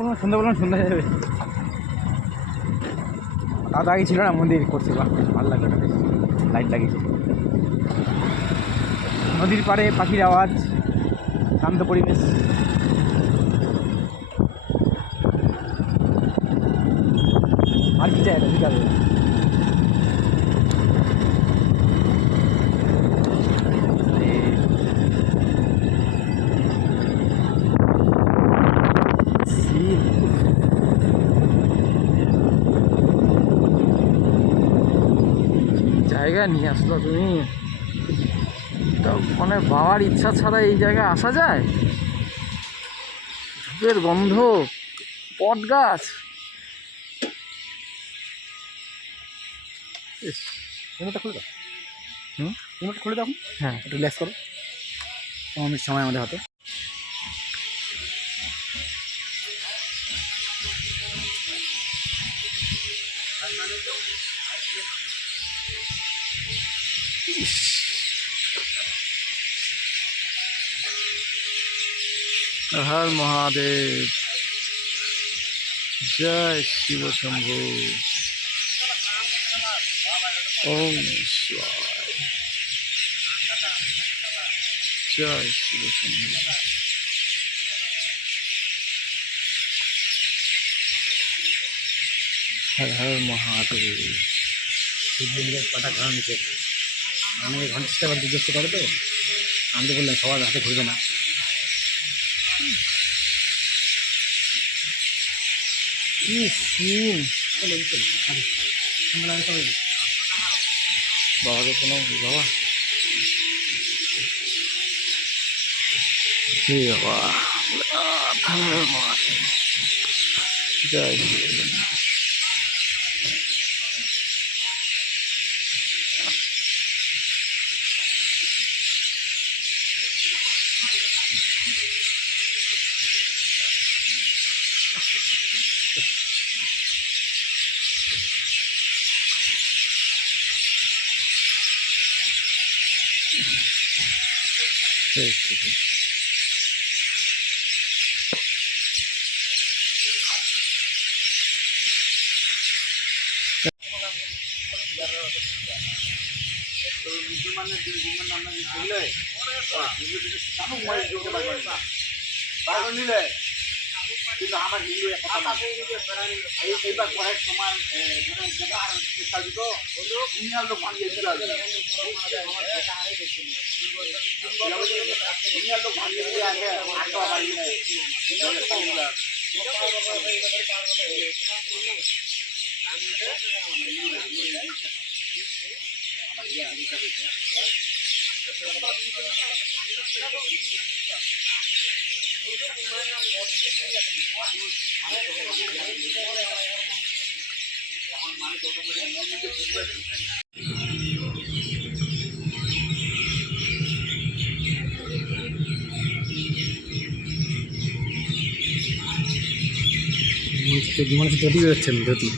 বললাম সন্ধ্যা যাবে, তার আগে ছিল না মন্দির করছে, বা ভালো লাগলো না, বেশ লাইট লাগিয়েছে। নদীর পাড়ে পাখির আওয়াজ, শান্ত পরিবেশ। আর কি চাই বিকালে? জায়গা নিয়ে আসলো তুমি, মানে বাবার ইচ্ছা ছাড়া এই জায়গায় আসা যায়? ধূপের গন্ধ, বট গাছ, রিমোটটা খুলে দাও। রিমোটটা খুলে দাও। হ্যাঁ, একটু রিল্যাক্স করো, 5 মিনিট সময় আমাদের হাতে। হর মহাদেব, জয় শিব শম্ভু, ওম শিবায়, জয় শিব শম্ভু। হর হর মহাদেব। শিবলিঙ্গের পাটা ঘোরা নিচে, আমি ঘন্টা আবার জিজ্ঞেস করে তো, আমি তো বললাম সবার হাতে ঘুরবে না। কি সিন! বাবাকে কোনো বাবা, বাবা জয় কিন্তু আমার হিন্দু এইবার ঘরের সময় দুনিয়ার লোক ভাঙিয়ে দিল, দুনিয়ার লোক ভাঙিয়ে দিয়ে বিমানের ধুতি বেরোচ্ছেন, ধুতি।